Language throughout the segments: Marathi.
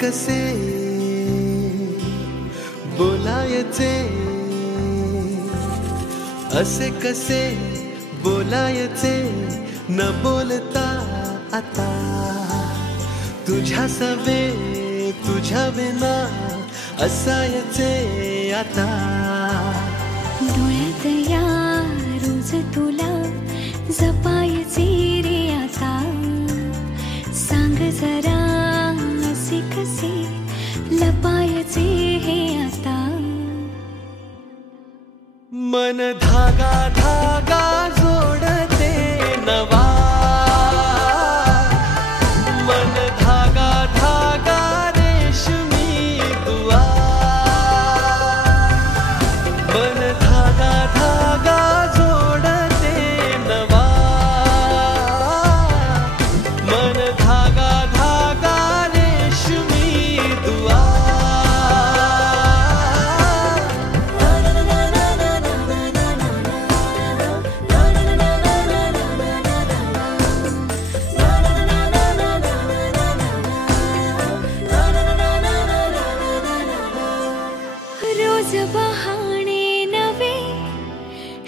कसे बोलायचे, असे कसे बोलायचे न बोलता आता, तुझ्या सवे तुझ्या विना असायचे आता. डोळ्यात या रोज तुला जपायचे रे आता, सांग जरा असे कसे लपायचे हे आता. मन धागा धागा जोडते नवा, मन धागा धागा रेशमी दुआ, मन धागा धागा जोडते नवा, मन धागा धागा रेशमी दुआ. रोज बहाणे नवे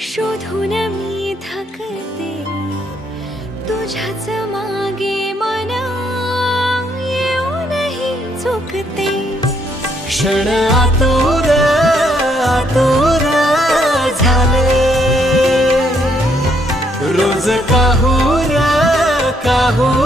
शोधून मी थकते, तुझ्याच मागे मन येऊनही चुकते. क्षण आतुर आतुर झाले, रोज काहूर काहूर